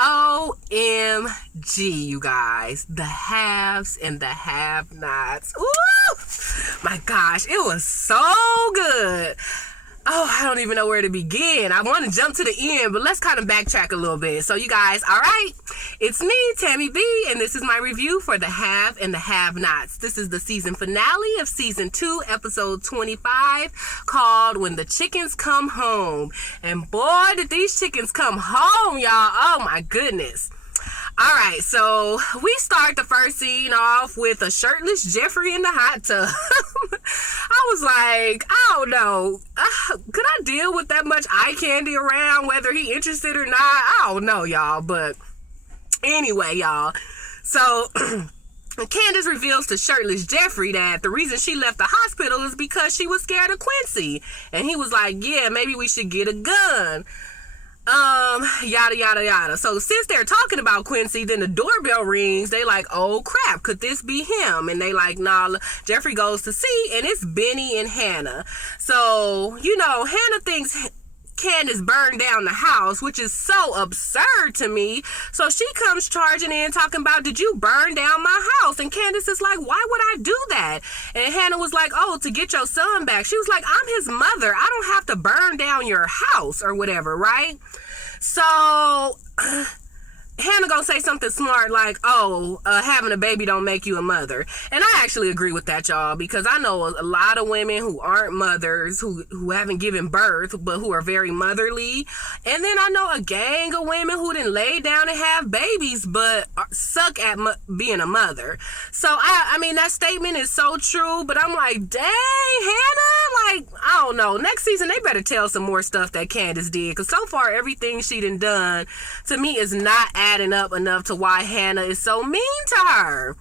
OMG, you guys. The haves and the have-nots. Ooh! My gosh, it was so good. Oh, I don't even know where to begin. I want to jump to the end, but let's kind of backtrack a little bit. So you guys, all right, it's me, Tammy B, and this is my review for The Have and the Have-Nots. This is the season finale of season 2, episode 25, called When the Chickens Come Home. And boy, did these chickens come home, y'all. Oh my goodness. All right, so we start the first scene off with a shirtless Jeffrey in the hot tub. I was like, I don't know. Could I deal with that much eye candy around, whether he interested or not? I don't know, y'all. But anyway, y'all. So Candace reveals to shirtless Jeffrey that the reason she left the hospital is because she was scared of Quincy. And he was like, yeah, maybe we should get a gun. Yada, yada, yada. So since they're talking about Quincy, then the doorbell rings. They like, oh crap, could this be him? And they like, nah. Jeffrey goes to see, and it's Benny and Hannah. So, you know, Hannah thinks Candace burned down the house, which is so absurd to me. So she comes charging in talking about, did you burn down my house? And Candace is like, why would I do that? And Hannah was like, oh, to get your son back. She was like, I'm his mother. I don't have to burn down your house or whatever, right? So Hannah gonna say something smart like, oh, having a baby don't make you a mother. And I actually agree with that, y'all, because I know a lot of women who aren't mothers, who haven't given birth, but who are very motherly. And then I know a gang of women who didn't lay down and have babies, but suck at being a mother. So, I mean, that statement is so true, but I'm like, dang, Hannah, like, I don't know. Next season, they better tell some more stuff that Candace did, because so far, everything she done to me is not adding up enough to why Hannah is so mean to her.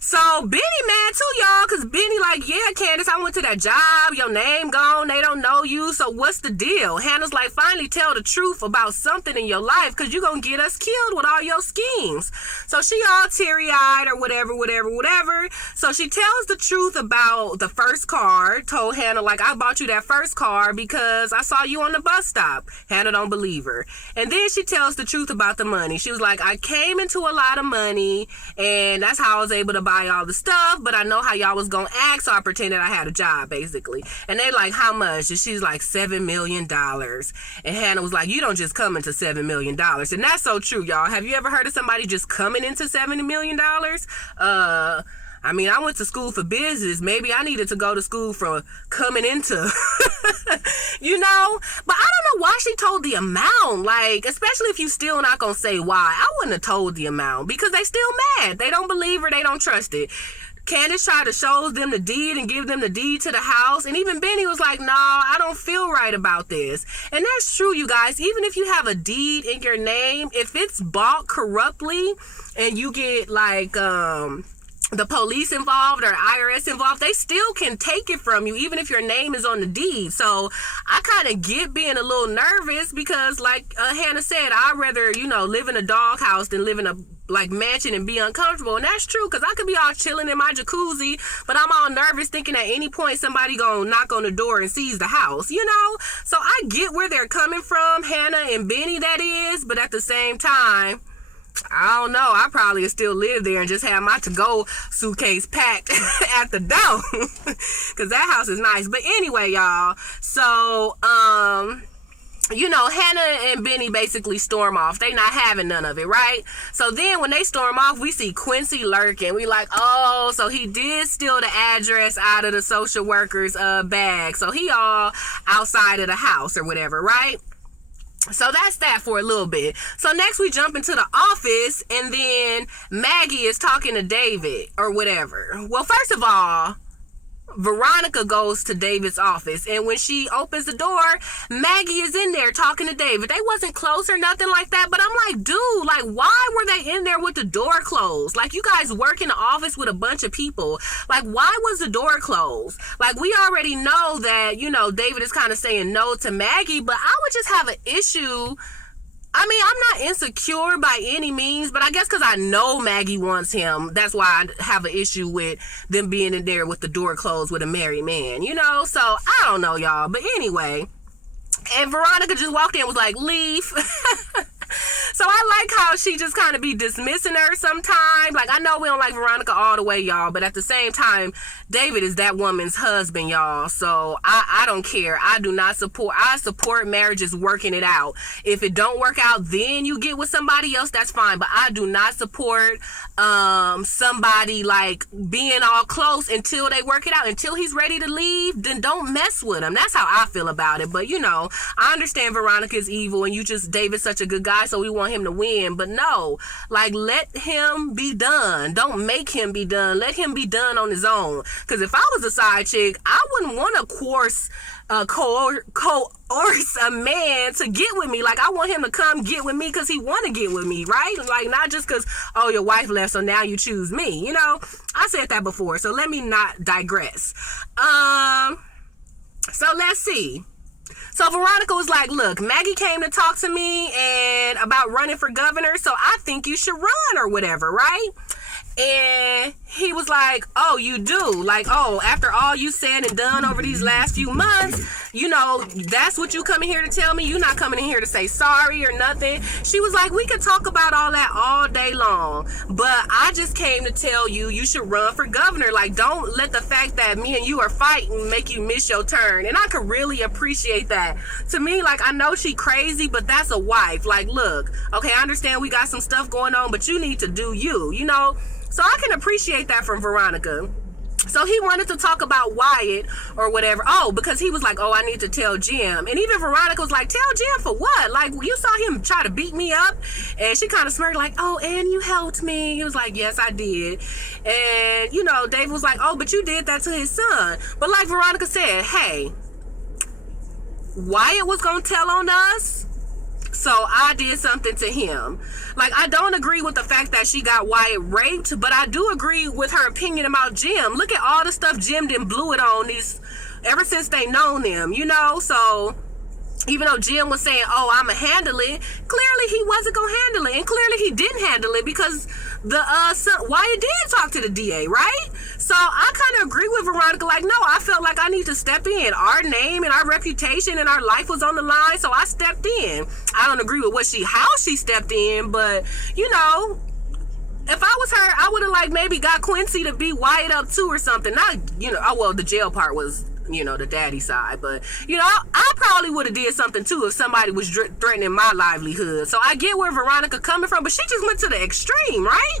So Benny mad too, y'all, because Benny like, yeah, Candace, I went to that job, your name gone, they don't know you, so what's the deal? Hannah's like, finally tell the truth about something in your life, because you're gonna get us killed with all your schemes. So she all teary-eyed or whatever. So she tells the truth about the first car, told Hannah, like, I bought you that first car because I saw you on the bus stop. Hannah don't believe her. And then she tells the truth about the money. She was like, I came into a lot of money, and that's how I was able to buy all the stuff, but I know how y'all was gonna act, so I pretended I had a job, basically. And they like, how much? And she's like, $7 million. And Hannah was like, you don't just come into $7 million. And that's so true, y'all. Have you ever heard of somebody just coming into $7 million? I mean, I went to school for business. Maybe I needed to go to school for coming into, you know? But I don't know why she told the amount. Like, especially if you still not gonna say why. I wouldn't have told the amount because they still mad. They don't believe her. They don't trust it. Candace tried to show them the deed and give them the deed to the house. And even Benny was like, nah, I don't feel right about this. And that's true, you guys. Even if you have a deed in your name, if it's bought corruptly and you get like, the police involved or IRS involved, they still can take it from you even if your name is on the deed. So I kind of get being a little nervous because like Hannah said, I'd rather, you know, live in a doghouse than live in a like mansion and be uncomfortable. And that's true, because I could be all chilling in my jacuzzi, but I'm all nervous thinking at any point somebody gonna knock on the door and seize the house, you know? So I get where they're coming from, Hannah and Benny, that is, but at the same time, I don't know. I probably would still live there and just have my to-go suitcase packed at the door. Because that house is nice. But anyway, y'all. So, you know, Hannah and Benny basically storm off. They not having none of it, right? So then when they storm off, we see Quincy lurking. We like, oh, so he did steal the address out of the social worker's bag. So he all outside of the house or whatever, right? So that's that for a little bit. So next we jump into the office and then Maggie is talking to David or whatever. Well, first of all, Veronica goes to David's office, and when she opens the door, Maggie is in there talking to David. They wasn't close or nothing like that, but I'm like, dude, like, why were they in there with the door closed? Like, you guys work in the office with a bunch of people. Like, why was the door closed? Like, we already know that, you know, David is kind of saying no to Maggie, but I would just have an issue. I mean, I'm not insecure by any means, but I guess because I know Maggie wants him, that's why I have an issue with them being in there with the door closed with a married man, you know? So, I don't know, y'all. But anyway, and Veronica just walked in and was like, leave. So I like how she just kind of be dismissing her sometimes. Like, I know we don't like Veronica all the way, y'all, but at the same time, David is that woman's husband, y'all. So I don't care. I do not support. I support marriages working it out. If it don't work out, then you get with somebody else, that's fine. But I do not support somebody like being all close until they work it out. Until he's ready to leave, then don't mess with him. That's how I feel about it. But you know, I understand Veronica's evil and David's such a good guy, so we want him to win. But no, like, let him be done. Don't make him be done. Let him be done on his own. Because if I was a side chick, I wouldn't want to coerce a man to get with me. Like, I want him to come get with me because he want to get with me, right? Like, not just because, oh, your wife left, so now you choose me. You know, I said that before, so let me not digress. So let's see. So Veronica was like, look, Maggie came to talk to me and about running for governor, so I think you should run or whatever, right? And he was like, oh, you do? Like, oh, after all you said and done over these last few months, you know, that's what you coming here to tell me? You're not coming in here to say sorry or nothing. She was like, we could talk about all that all day long, but I just came to tell you you should run for governor. Like, don't let the fact that me and you are fighting make you miss your turn. And I could really appreciate that. To me, like, I know she crazy, but that's a wife. Like, look, okay, I understand we got some stuff going on, but you need to do you, you know? So I can appreciate that from Veronica. So he wanted to talk about Wyatt or whatever. Oh, because he was like, oh, I need to tell Jim. And even Veronica was like, tell Jim for what? Like, you saw him try to beat me up? And she kind of smirked like, oh, and you helped me. He was like, yes, I did. And, you know, David was like, oh, but you did that to his son. But like Veronica said, hey, Wyatt was going to tell on us, so I did something to him. Like, I don't agree with the fact that she got Wyatt raped, but I do agree with her opinion about Jim. Look at all the stuff Jim didn't blew it on ever since they known him, you know? So even though Jim was saying, oh, I'ma handle it, clearly he wasn't gonna handle it. And clearly he didn't handle it because Wyatt did talk to the DA, right? So I kind of agree with Veronica. Like, no, I felt like I need to step in. Our name and our reputation and our life was on the line, so I stepped in. I don't agree with how she stepped in, but, you know, if I was her, I would have, like, maybe got Quincy to beat Wyatt up too or something. Not, you know, oh, well, the jail part was, you know, the daddy side, but, you know, I probably would have did something too if somebody was threatening my livelihood. So I get where Veronica coming from, but she just went to the extreme, right?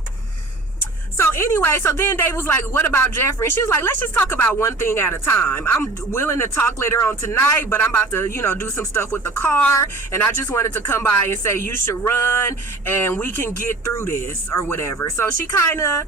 So anyway, so then Dave was like, what about Jeffrey? And she was like, let's just talk about one thing at a time. I'm willing to talk later on tonight, but I'm about to, you know, do some stuff with the car, and I just wanted to come by and say you should run and we can get through this or whatever. So she kind of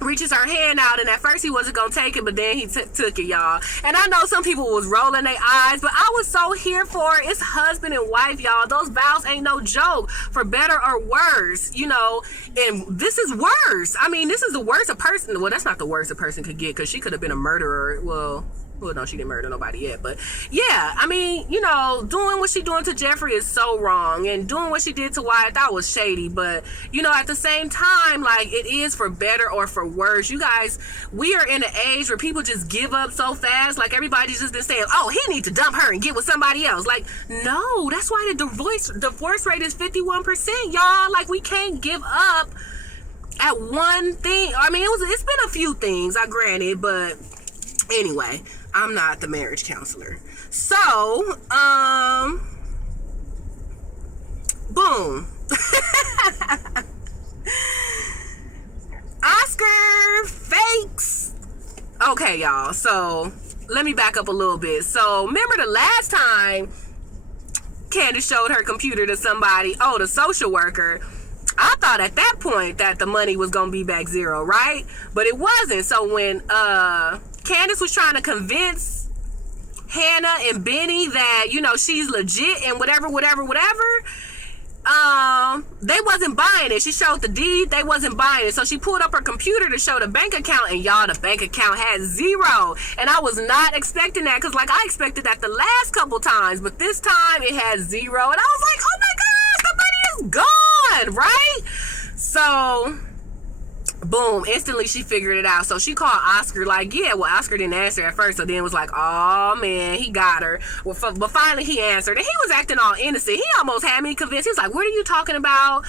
reaches her hand out, and at first he wasn't gonna take it, but then he took it, y'all. And I know some people was rolling their eyes, but I was so here for it. It's husband and wife, y'all. Those vows ain't no joke, for better or worse, you know. And this is worse. I mean, this is the worst a person, well, that's not the worst a person could get, because she could have been a murderer. Well, no, she didn't murder nobody yet, but yeah, I mean, you know, doing what she doing to Jeffrey is so wrong, and doing what she did to Wyatt, that was shady. But, you know, at the same time, like, it is for better or for worse. You guys, we are in an age where people just give up so fast. Like, everybody's just been saying, oh, he need to dump her and get with somebody else. Like, no, that's why the divorce rate is 51%, y'all. Like, we can't give up at one thing. I mean, it's been a few things, I granted, but anyway, I'm not the marriage counselor. So, boom. Oscar fakes. Okay, y'all. So, let me back up a little bit. So, remember the last time Candace showed her computer to somebody, oh, the social worker, I thought at that point that the money was going to be back zero, right? But it wasn't. So, when, Candace was trying to convince Hannah and Benny that, you know, she's legit and whatever, they wasn't buying it. She showed the deed, they wasn't buying it. So she pulled up her computer to show the bank account, and y'all, the bank account had zero. And I was not expecting that, because, like, I expected that the last couple times, but this time it had zero. And I was like, oh my gosh, the money is gone, right? So boom, instantly she figured it out. So she called Oscar, like, yeah, well, Oscar didn't answer at first, so then was like, oh man, he got her. Well, but finally he answered, and he was acting all innocent. He almost had me convinced. He was like, what are you talking about?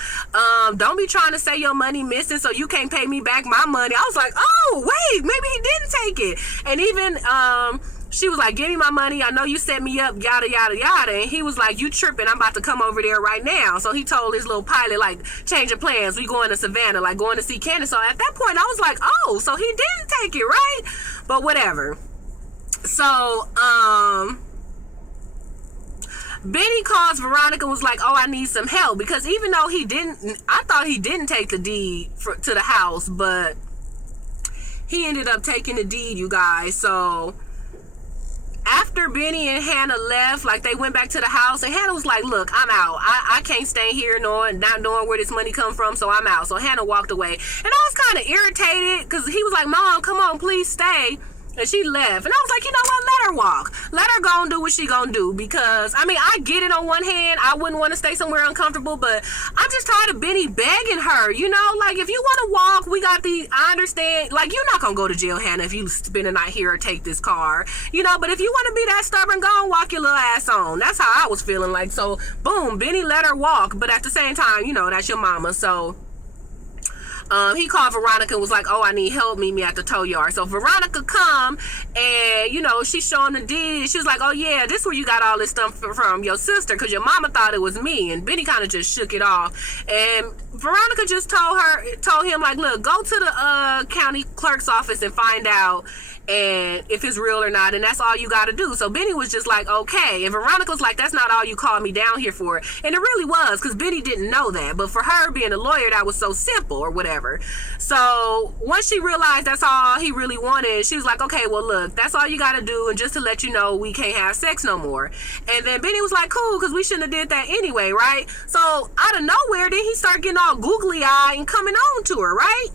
Don't be trying to say your money missing so you can't pay me back my money. I was like, oh wait, maybe he didn't take it. And even she was like, give me my money. I know you set me up, yada, yada, yada. And he was like, you tripping. I'm about to come over there right now. So he told his little pilot, like, change of plans. We going to Savannah, like going to see Candace. So at that point, I was like, oh, so he didn't take it, right? But whatever. So, Benny calls Veronica, was like, oh, I need some help. Because even though I thought he didn't take the deed to the house, but he ended up taking the deed, you guys. So after Benny and Hannah left, like, they went back to the house, and Hannah was like, look, I'm out. I can't stay here not knowing where this money come from, so I'm out. So Hannah walked away. And I was kind of irritated because he was like, Mom, come on, please stay. And she left. And I was like, you know what? Let her walk. Let her go and do what she gonna do. Because, I mean, I get it on one hand. I wouldn't want to stay somewhere uncomfortable. But I'm just tired of Benny begging her. You know, like, if you want to walk, we got I understand. Like, you're not gonna go to jail, Hannah, if you spend a night here or take this car. You know, but if you want to be that stubborn, go and walk your little ass on. That's how I was feeling. Like, so, boom, Benny let her walk. But at the same time, you know, that's your mama. So he called Veronica and was like, oh, I need help, meet me at the tow yard. So Veronica come, and, you know, she showing the deed. She was like, oh, yeah, this where you got all this stuff from your sister, because your mama thought it was me. And Benny kind of just shook it off. And Veronica just told him, like, look, go to the county clerk's office and find out and if it's real or not, and that's all you got to do. So Benny was just like, okay. And Veronica was like, that's not all you called me down here for. And it really was, because Benny didn't know that. But for her being a lawyer, that was so simple or whatever. So once she realized that's all he really wanted, she was like, okay, well, look, that's all you got to do. And just to let you know, we can't have sex no more. And then Benny was like, cool, because we shouldn't have did that anyway, right? So out of nowhere, then he started getting all googly-eyed and coming on to her, right?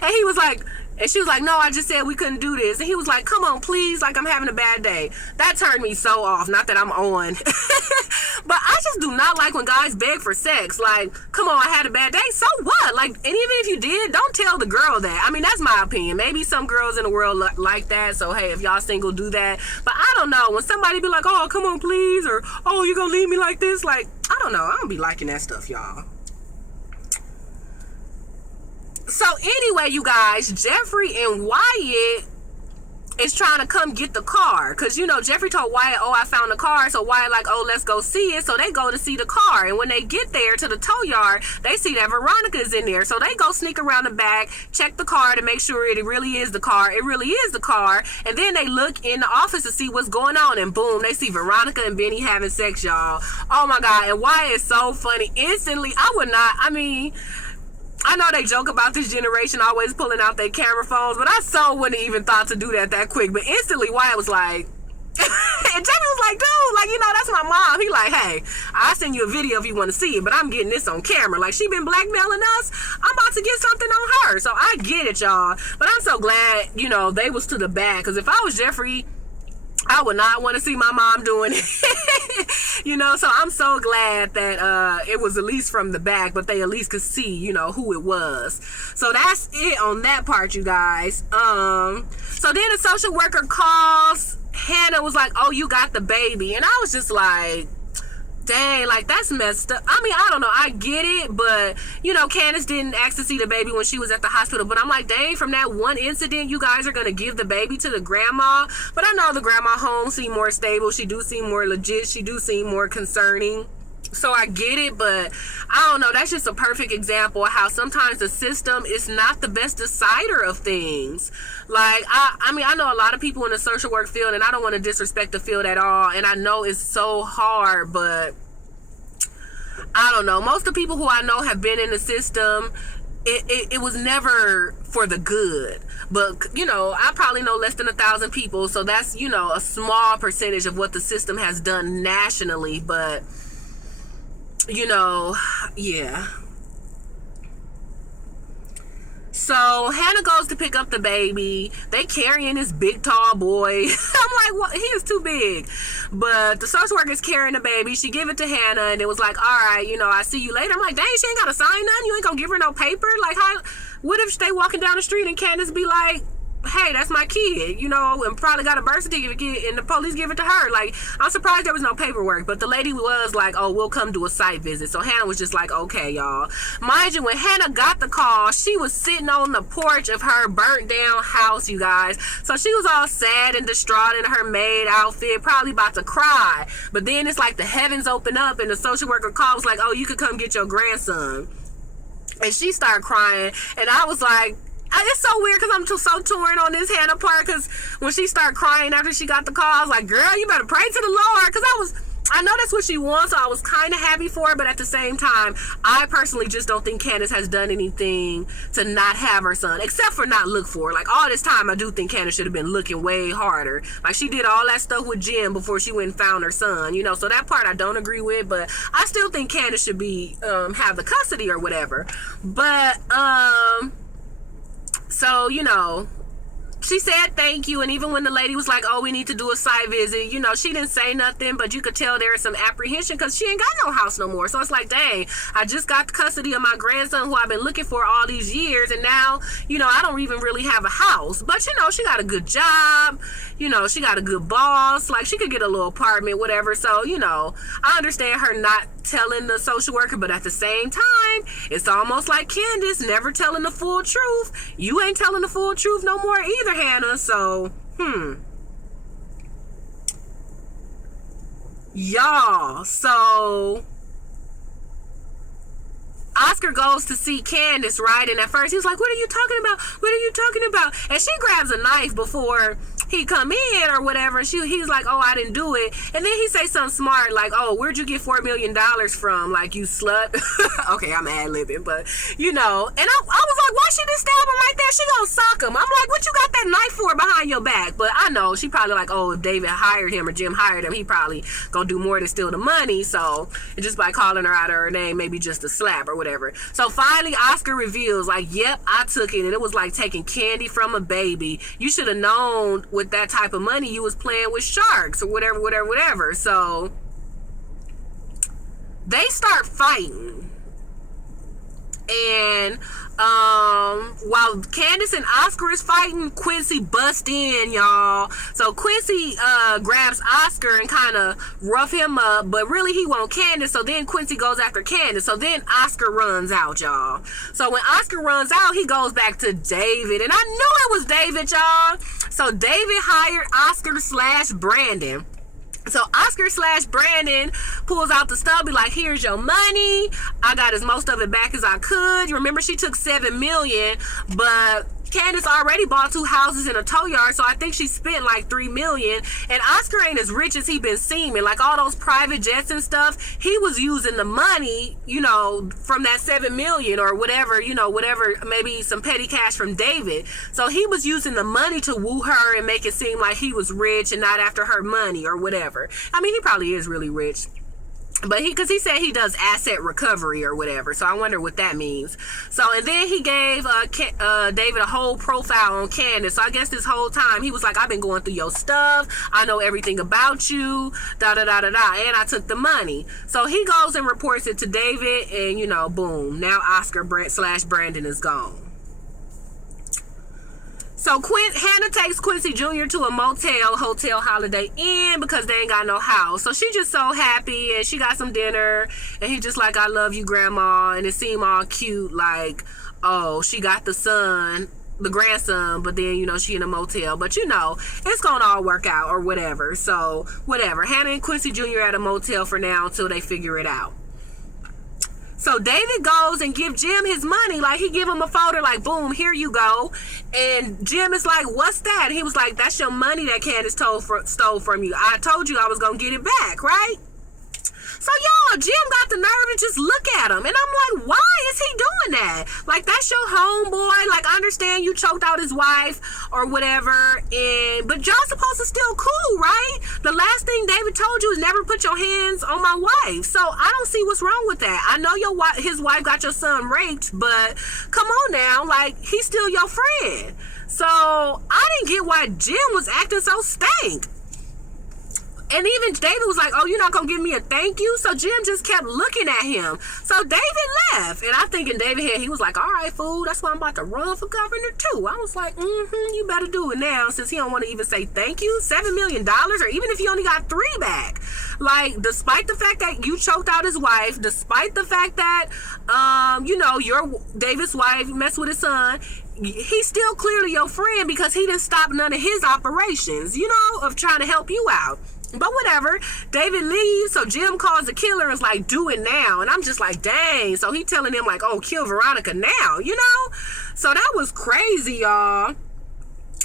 And he was like, and she was like, no, I just said we couldn't do this. And he was like, come on, please, like, I'm having a bad day. That turned me so off. Not that I'm on. But I just do not like when guys beg for sex. Like, come on, I had a bad day. So what? Like, and even if you did, don't tell the girl that. I mean, that's my opinion. Maybe some girls in the world like that. So, hey, if y'all single, do that. But I don't know. When somebody be like, oh, come on, please. Or, oh, you gonna leave me like this? Like, I don't know. I don't be liking that stuff, y'all. So anyway, you guys, Jeffrey and Wyatt is trying to come get the car. Because, you know, Jeffrey told Wyatt, oh, I found the car. So Wyatt like, oh, let's go see it. So they go to see the car. And when they get there to the tow yard, they see that Veronica's in there. So they go sneak around the back, check the car to make sure it really is the car. It really is the car. And then they look in the office to see what's going on. And boom, they see Veronica and Benny having sex, y'all. Oh, my God. And Wyatt is so funny. Instantly, I know they joke about this generation always pulling out their camera phones, but I so wouldn't even thought to do that quick. But instantly, Wyatt was like, and Jamie was like, dude, like, you know, that's my mom. He like, hey, I'll send you a video if you want to see it, but I'm getting this on camera. Like, she been blackmailing us. I'm about to get something on her. So I get it, y'all. But I'm so glad, you know, they was to the back. Because if I was Jeffrey, I would not want to see my mom doing it. You know, so I'm so glad that it was at least from the back, but they at least could see, you know, who it was. So that's it on that part, you guys. So then the social worker calls. Hannah was like, oh, you got the baby. And I was just like, dang, like, that's messed up. I mean, I don't know, I get it, but, you know, Candace didn't ask to see the baby when she was at the hospital, but I'm like, dang, from that one incident, you guys are gonna give the baby to the grandma. But I know the grandma home seem more stable. She do seem more legit. She do seem more concerning. So I get it, but I don't know. That's just a perfect example of how sometimes the system is not the best decider of things. Like, I mean, I know a lot of people in the social work field, and I don't want to disrespect the field at all. And I know it's so hard, but I don't know. Most of the people who I know have been in the system, it was never for the good. But, you know, I probably know less than 1,000 people. So that's, you know, a small percentage of what the system has done nationally. But, you know, yeah. So Hannah goes to pick up the baby. They carrying this big tall boy. I'm like, what? He is too big. But the social worker's carrying the baby. She give it to Hannah, and it was like, all right, I see you later. I'm like, dang, she ain't gotta sign nothing. You ain't gonna give her no paper. Like, how? What if they walking down the street and Candace be like, hey, that's my kid, and probably got a birth certificate, and the police give it to her. Like, I'm surprised there was no paperwork, but the lady was like, oh, we'll come do a site visit. So Hannah was just like, okay, y'all. Mind you, when Hannah got the call, she was sitting on the porch of her burnt down house, you guys. So she was all sad and distraught in her maid outfit, probably about to cry. But then it's like the heavens open up, and the social worker calls like, oh, you could come get your grandson. And she started crying, and I was like, it's so weird because I'm so torn on this Hannah part, because when she started crying after she got the call, I was like, girl, you better pray to the Lord, because I know that's what she wants, so I was kind of happy for her, but at the same time, I personally just don't think Candace has done anything to not have her son, except for not look for her. Like, all this time, I do think Candace should have been looking way harder. Like, she did all that stuff with Jim before she went and found her son, so that part I don't agree with, but I still think Candace should be, have the custody or whatever. But, so, she said thank you, and even when the lady was like, oh, we need to do a site visit, she didn't say nothing, but you could tell there was some apprehension because she ain't got no house no more. So it's like, dang, I just got the custody of my grandson who I've been looking for all these years, and now, I don't even really have a house. But, she got a good job, she got a good boss, like, she could get a little apartment, whatever. So, I understand her not telling the social worker, but at the same time, it's almost like Candace never telling the full truth. You ain't telling the full truth no more either, Hannah. So, y'all, so Oscar goes to see Candace, right? And at first he's like, what are you talking about? What are you talking about? And she grabs a knife before he come in or whatever. He's like, oh, I didn't do it. And then he say something smart like, oh, where'd you get $4 million from? Like, you slut. Okay, I'm ad-libbing, but and I was like, why she didn't stab him right there? She gonna sock him. I'm like, what you got that knife for behind your back? But I know she probably like, oh, if David hired him or Jim hired him, he probably gonna do more than steal the money. So just by calling her out of her name, maybe just a slap or whatever. So finally Oscar reveals like, yep, I took it, and it was like taking candy from a baby. You should have known with that type of money you was playing with sharks or whatever. So they start fighting, and while Candace and Oscar is fighting, Quincy bust in, y'all. So Quincy grabs Oscar and kind of rough him up, but really he want Candace. So then Quincy goes after Candace. So then Oscar runs out, y'all. So when Oscar runs out, he goes back to David, and I knew it was David, y'all. So David hired Oscar / Brandon. So Oscar / Brandon pulls out the stuff, be like, here's your money. I got as most of it back as I could. You remember she took $7 million, but Candace already bought 2 houses in a tow yard, so I think she spent like $3 million. And Oscar ain't as rich as he been seeming. Like all those private jets and stuff, he was using the money, from that $7 million or whatever, whatever, maybe some petty cash from David. So he was using the money to woo her and make it seem like he was rich and not after her money or whatever. I mean, he probably is really rich. But because he said he does asset recovery or whatever, so I wonder what that means. So, and then he gave David a whole profile on Candace. So I guess this whole time he was like, I've been going through your stuff. I know everything about you. Da da da da da. And I took the money. So he goes and reports it to David, and boom. Now Oscar / Brandon is gone. So Hannah takes Quincy Jr. to a hotel Holiday Inn because they ain't got no house. So she just so happy, and she got some dinner, and he just like, I love you, Grandma. And it seemed all cute, like, oh, she got the grandson, but then, she in a motel. But, it's going to all work out or whatever. So, whatever. Hannah and Quincy Jr. at a motel for now until they figure it out. So David goes and give Jim his money. Like, he give him a folder, like, boom, here you go. And Jim is like, what's that? And he was like, that's your money that Candace stole from you. I told you I was going to get it back, right? So, y'all, Jim got the nerve to just look at him. And I'm like, why is he doing doing that. Like, that's your homeboy. Like, I understand you choked out his wife or whatever, but y'all supposed to still cool, right? The last thing David told you is never put your hands on my wife. So I don't see what's wrong with that. I know his wife got your son raped, but come on now, like, he's still your friend. So I didn't get why Jim was acting so stank. And even David was like, oh, you're not going to give me a thank you? So Jim just kept looking at him. So David left. And I think in David's head, he was like, all right, fool, that's why I'm about to run for governor too. I was like, you better do it now, since he don't want to even say thank you. $7 million, or even if he only got 3 back. Like, despite the fact that you choked out his wife, despite the fact that, your David's wife messed with his son, he's still clearly your friend because he didn't stop none of his operations, of trying to help you out. But whatever, David leaves, so Jim calls the killer and is like, do it now. And I'm just like, dang. So he telling him like, oh, kill Veronica now, So that was crazy, y'all.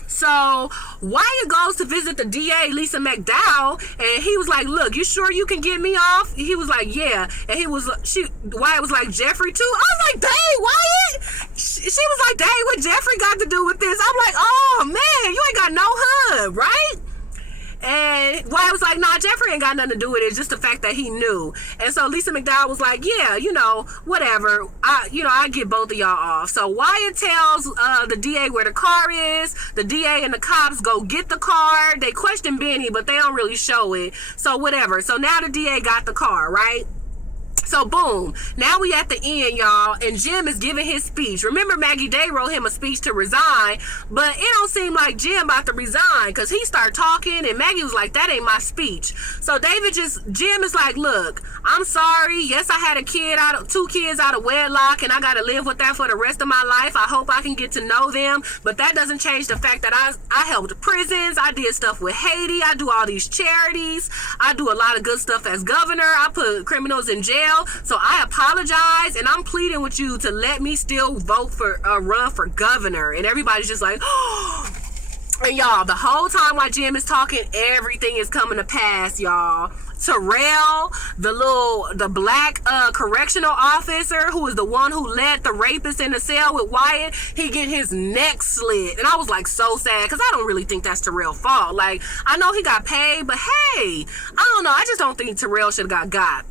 So Wyatt goes to visit the DA, Lisa McDowell, and he was like, look, you sure you can get me off? He was like, yeah. And Wyatt was like, Jeffrey too? I was like, dang, Wyatt? She was like, dang, what Jeffrey got to do with this? I'm like, oh man, you ain't got no hood, right? And Wyatt was like, nah, Jeffrey ain't got nothing to do with it. It's just the fact that he knew. And so Lisa McDowell was like, yeah, whatever. I get both of y'all off. So Wyatt tells the DA where the car is. The DA and the cops go get the car. They question Benny, but they don't really show it. So whatever. So now the DA got the car, right? So boom, now we at the end, y'all, and Jim is giving his speech. Remember, Maggie Day wrote him a speech to resign, but it don't seem like Jim about to resign, because he started talking and Maggie was like, that ain't my speech. So Jim is like, look, I'm sorry. Yes, I had 2 kids out of wedlock, and I got to live with that for the rest of my life. I hope I can get to know them, but that doesn't change the fact that I helped prisons. I did stuff with Haiti. I do all these charities. I do a lot of good stuff as governor. I put criminals in jail. So I apologize, and I'm pleading with you to let me still run for governor. And everybody's just like, oh. And y'all, the whole time while Jim is talking, everything is coming to pass, y'all. Terrell, the black correctional officer who was the one who let the rapist in the cell with Wyatt, he get his neck slit. And I was like so sad, because I don't really think that's Terrell's fault. Like, I know he got paid, but hey, I don't know. I just don't think Terrell should have got.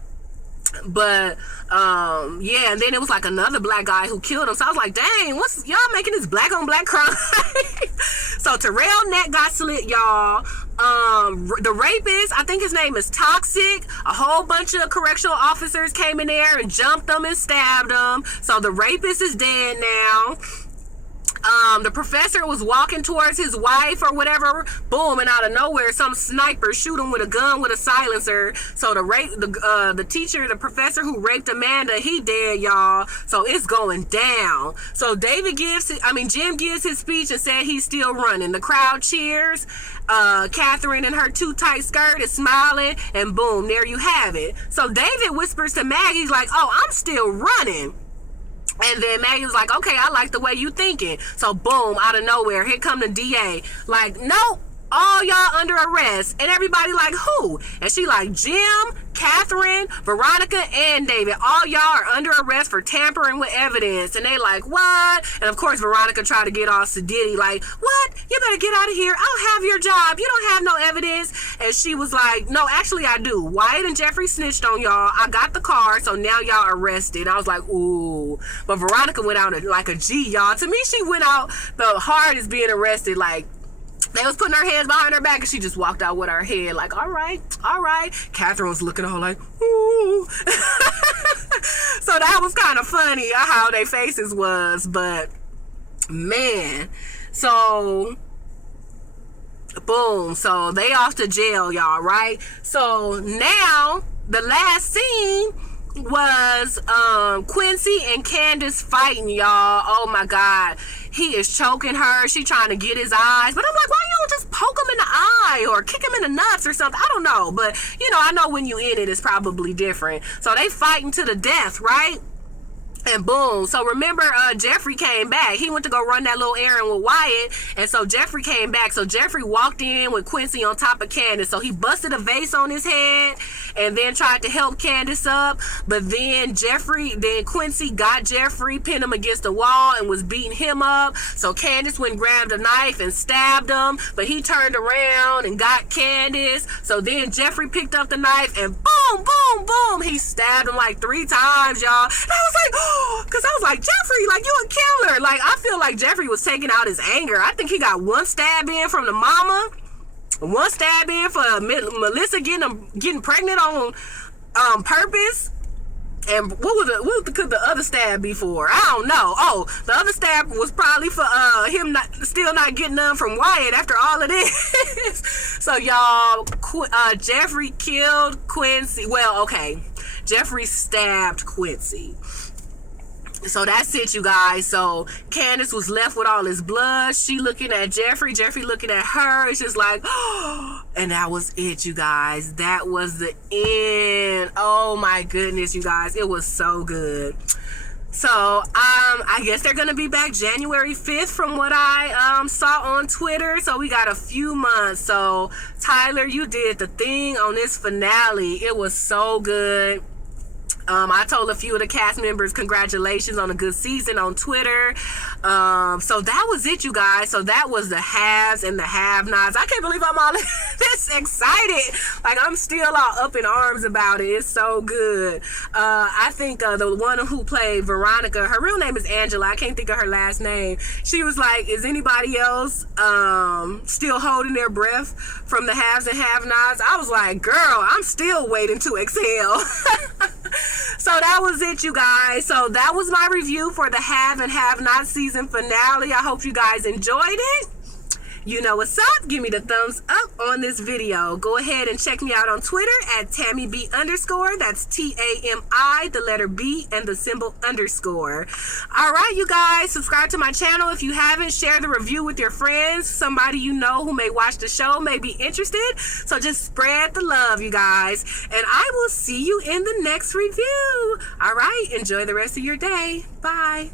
But and then it was like another black guy who killed him. So I was like, dang, what's y'all making this black on black crime? So Terrell neck got slit, y'all. The rapist, I think his name is Toxic. A whole bunch of correctional officers came in there and jumped him and stabbed him. So the rapist is dead now. The professor was walking towards his wife or whatever, boom, and out of nowhere some sniper shoot him with a gun with a silencer. So the teacher, the professor who raped Amanda, he dead, y'all. So it's going down. So Jim gives his speech and said he's still running. The crowd cheers. Catherine in her too tight skirt is smiling, and boom, there you have it. So David whispers to Maggie, he's like, oh, I'm still running. And then Maggie was like, okay, I like the way you thinking. So boom, out of nowhere, here come the DA. Like, nope, all y'all under arrest. And everybody like, who? And she like, Jim, Catherine, Veronica, and David. All y'all are under arrest for tampering with evidence. And they like, what? And of course, Veronica tried to get all sedity, like, what? You better get out of here. I don't have your job. You don't have no evidence. And she was like, no, actually I do. Wyatt and Jeffrey snitched on y'all. I got the car, so now y'all arrested. I was like, ooh. But Veronica went out like a G, y'all. To me, she went out the hardest being arrested. Like, they was putting her hands behind her back, and she just walked out with her head like, all right. Catherine was looking at her like, ooh. So that was kind of funny how their faces was. But man, so boom, so they off to jail, y'all, right? So now the last scene was Quincy and Candace fighting, y'all. Oh my God, he is choking her. She trying to get his eyes, but I'm like, why you don't just poke him in the eye or kick him in the nuts or something? I don't know, but I know when you in it, it's probably different. So they fighting to the death, right? And boom. So remember, Jeffrey came back. He went to go run that little errand with Wyatt. And so Jeffrey came back. So Jeffrey walked in with Quincy on top of Candace. So he busted a vase on his head and then tried to help Candace up. But then Quincy got Jeffrey, pinned him against the wall, and was beating him up. So Candace went and grabbed a knife and stabbed him. But he turned around and got Candace. So then Jeffrey picked up the knife and boom, boom, boom. He stabbed him like 3 times, y'all. And I was like, because I was like, Jeffrey, like, you a killer. Like, I feel like Jeffrey was taking out his anger. I think he got 1 stab in from the mama, 1 stab in for Melissa getting pregnant on purpose. And what could the other stab be for? I don't know. Oh, the other stab was probably for him still not getting none from Wyatt after all of this. So y'all, Jeffrey killed Quincy. Well, okay, Jeffrey stabbed Quincy. So that's it, you guys. So Candace was left with all his blood. She looking at Jeffrey looking at her. It's just like, oh, and that was it, you guys. That was the end. Oh my goodness, you guys. It was so good. So I guess they're gonna be back January 5th from what I saw on Twitter. So we got a few months. So Tyler, you did the thing on this finale. It was so good. I told a few of the cast members congratulations on a good season on Twitter. So that was it, you guys. So that was the haves and the have-nots. I can't believe I'm all this excited. Like, I'm still all up in arms about it. It's so good. I think the one who played Veronica, her real name is Angela. I can't think of her last name. She was like, is anybody else still holding their breath from the haves and have-nots? I was like, girl, I'm still waiting to exhale. So that was it, you guys. So that was my review for the Have and Have Not season finale. I hope you guys enjoyed it. You know what's up. Give me the thumbs up on this video. Go ahead and check me out on Twitter at TammyB_. That's TAMI, the letter B, and the symbol underscore. All right, you guys. Subscribe to my channel if you haven't. Share the review with your friends. Somebody you know who may watch the show may be interested. So just spread the love, you guys. And I will see you in the next review. All right. Enjoy the rest of your day. Bye.